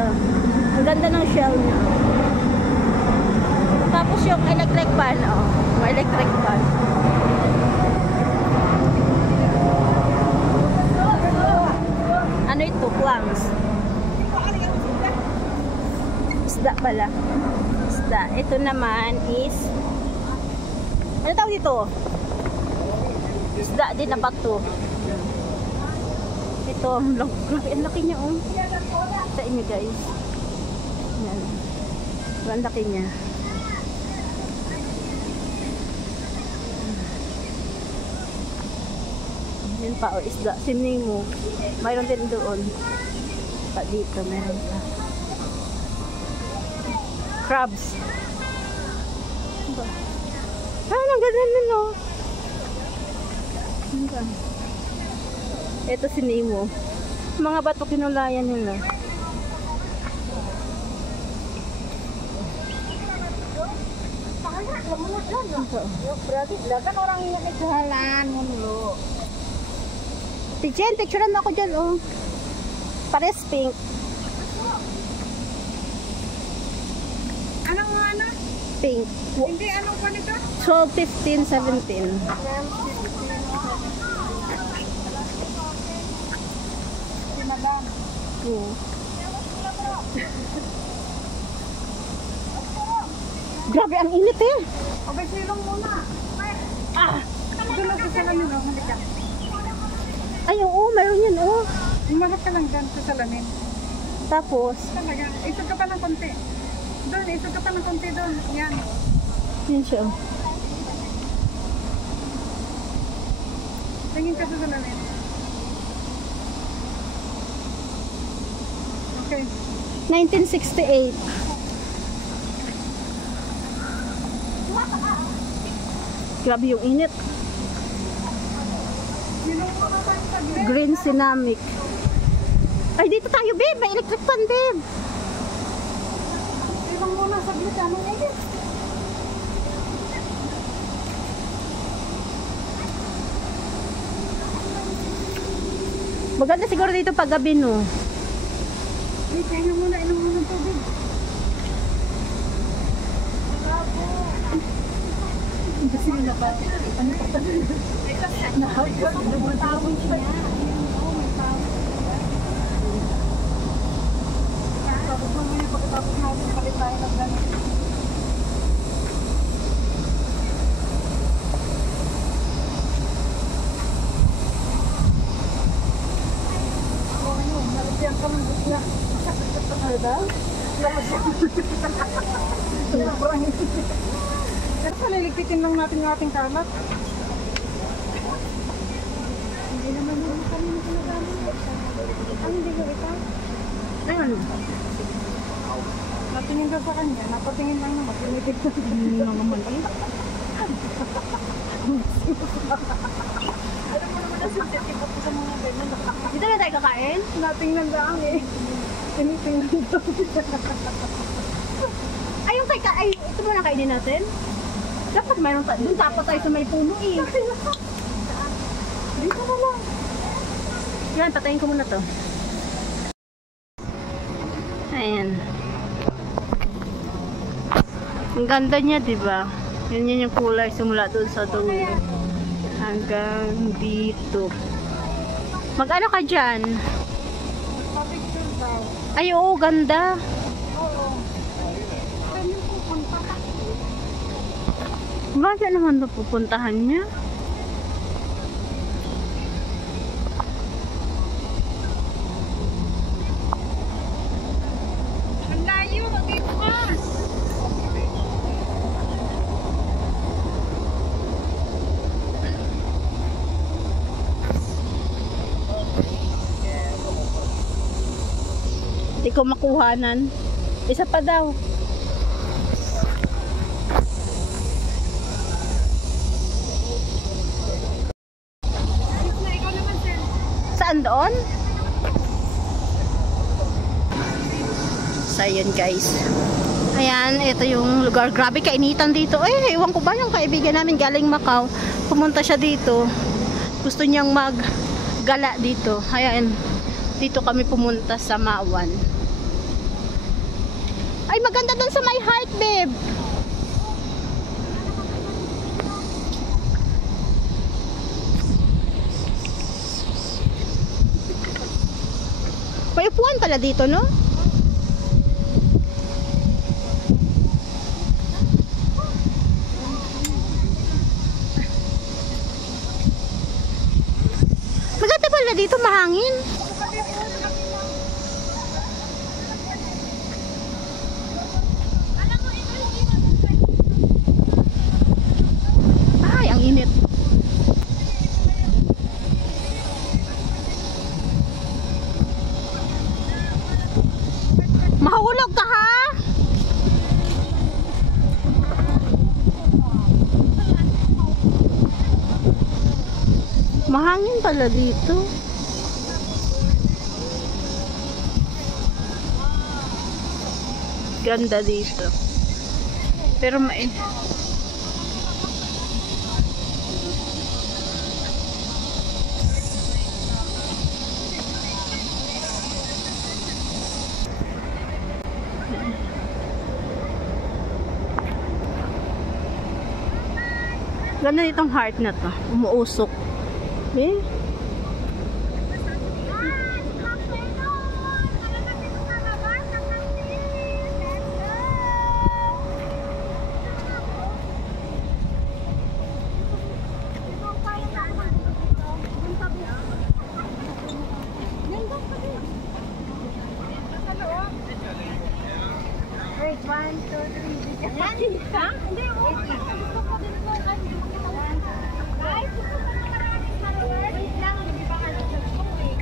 oh. Ang ganda ng shell niya. Tapos yung electric fan, oh. May electric fan. Ano ito? Clams. Isda pala. Isda. Ito naman is ano tawag dito? Isda din na bato. Ito, ang laki niya, oh. Sa inyo, guys. Yan. Ang laki niya. Yan pa, oh, isda. Sining mo. Mayroon din doon. Pa dito, meron pa. Crabs. Ang ganda nun, oh. Ito si Nemo. Mga bato kinulayan nila. Kan orang ingat ni jalan mulu. Tijen, picturean mo ako dyan, oh. Pares pink. Anong ano? Pink. Hindi, anong pa nito? 12, 15, 17. Madam. Grabe, ang init eh. Okay, silong muna. Dulog sa salamin, oh. Halika. Ay, oo, mayroon yan, oh. Umarap ka lang dyan sa salamin. Tapos, Talaga, isog ka pa ng konti. Doon, isog ka pa ng konti doon. Yan. yun siya, oh. Tingin ka sa salamin. Okay. 1968. Grabe yung init. Silong muna tayo sa Green Cinnamic. Ay, dito tayo, babe. May electric fan, babe. Silong muna sa blue. Anong edit? Maganda siguro dito pag gabi, no? Wait, inom muna ng tubig. Kasi na ba? Ano pa pa? Tawon siya. Tapos mamaya pagkatapos natin palit tayo ng ganun. Nalagyan ka ng busya. Ano ba? Pero paliligpitin lang natin yung ating kalat. Hindi naman yung kami na sinagamit. Ang hindi ko ito. Ayun. Natingin ka sa kanya, napatingin lang naman. Tinitig na Hindi lang naman eh. Alam mo naman na sensitive ako sa mga ganyan. Dito na tayo kakain? Natingnan lang eh. Tinitingnan daw. Ay, yung ay, ito muna kainin natin? Dapat mayroon tayo. Doon dapat tayo sa may puno eh. Dito na lang. Yan, patayin ko muna to. Ayan. Ang ganda niya, diba? Yan yung kulay simula doon sa dulo. Hanggang dito. Mag-ano ka dyan? Papicture daw. Ay, oo, ganda. Oo. Saan yung pupunta? Bakit naman ito pupuntahan niya? Ang layo, mag-ipas. Hindi ko makuhanan. Isa pa daw. Ikaw naman, sir. Saan doon? So, ayun guys. Ayan, ito yung lugar. Grabe kainitan dito. Eh, ewan ko ba yung kaibigan namin galing Macau. Pumunta siya dito. Gusto niyang maggala dito. Ayan, dito kami pumunta sa Mawan. Ay, maganda dun sa my heart, babe. May upuan pala dito, no? Maganda pala dito, mahangin. Ay, ang init. Mahulog ka, ha? Mahangin pala dito. Ganda dito. Pero ganda itong heart na to. Umuusok. Eh? Wait, 1, 2, 3. Ha? Hindi, okay. Gusto ko din ito. Guys, gusto ko na maraming followers. Wait lang, hindi pa ka nag-gusto eh.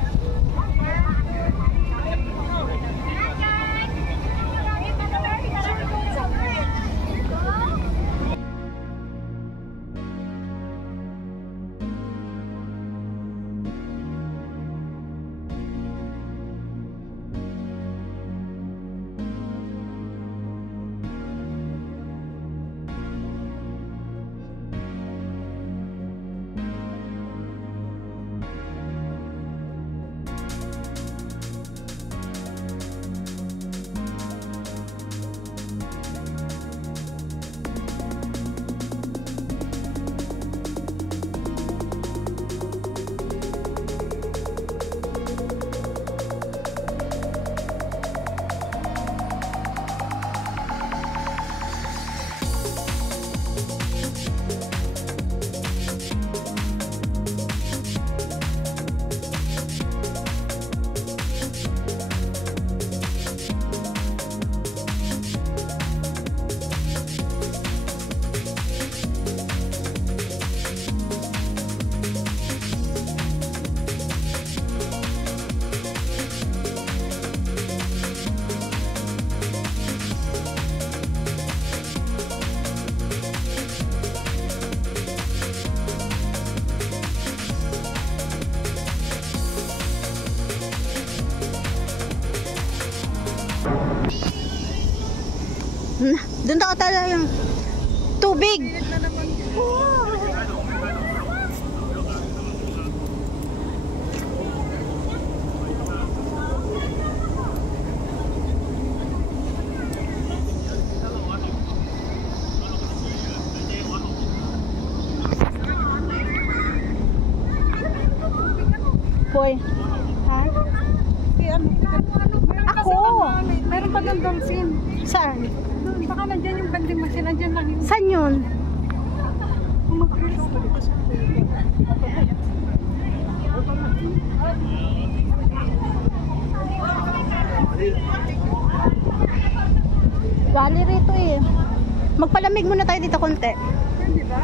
Hi guys! Maraming followers. Maraming followers. Doon na talaga yung tubig. Boy. Ha? Ako. Meron pa ng dolphin. Saan? Baka nandyan yung vending machine. Nandyan lang yun. Saan yun? Gali rito eh. Magpalamig muna tayo dito konti. Di ba?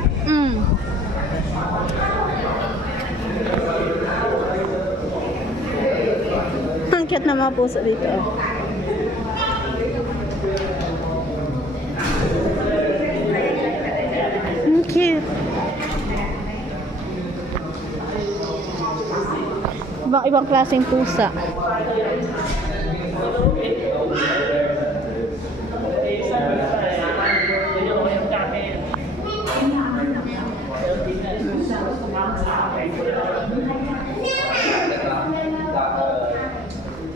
Ang cute na mga puso dito. Ang cute. Ibang klaseng pusa.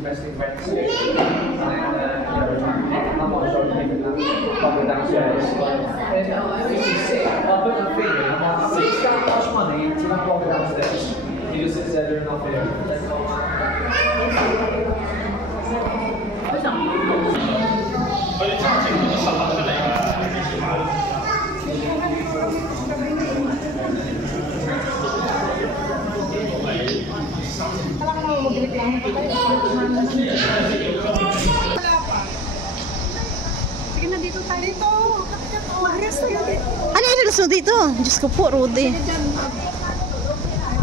Domestic walk downstairs. You just said they're not there. Sige na dito tayo. Dito. Maris tayo dito. Ano yung reels mo dito? Diyos ko po, Rudy.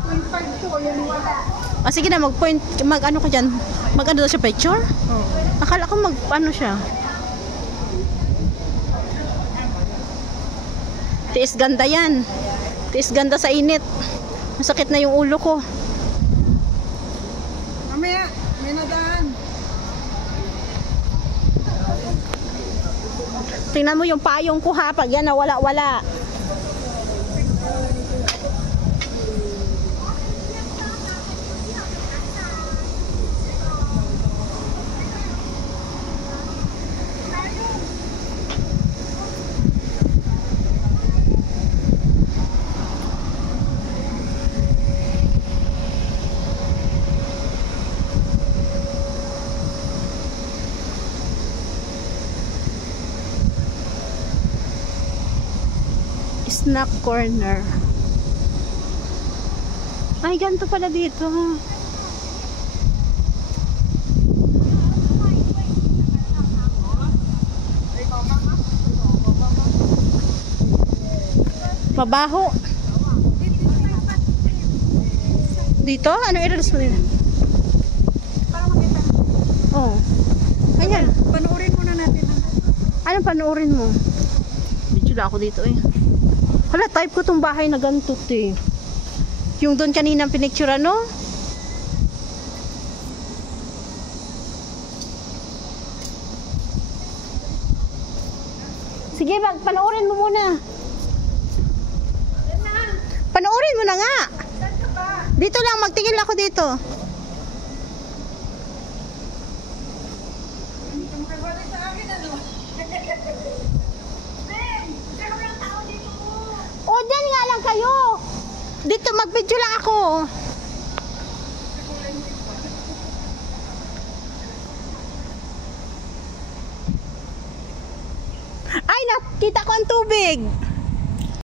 Point 5 to. Yan wala. Ah, sige na, mag ano ka dyan? Mag ano daw siya picture? Oh. Akala ko mag ano siya. Tiis ganda yan. Tiis ganda sa init. Masakit na yung ulo ko. Mamaya, may nadaan. Tingnan mo yung payong ko ha, pag yan nawala-wala. Snack corner. Ay, ganito pala dito. Mabaho. Dito? Ano i-reels mo yun? Para makita. Oh. Ayan. Panoorin muna natin. Anong panoorin mo? Video lang ako dito eh. Hala, type ko tong bahay na ganito eh. Yung doon kanina pinicture ano? Sige, panoorin mo muna. Panoorin mo na nga. Dito lang, magtingin ako dito. O, dyan nga lang kayo. Dito, mag-video lang ako. Ay, nakita ko ang tubig.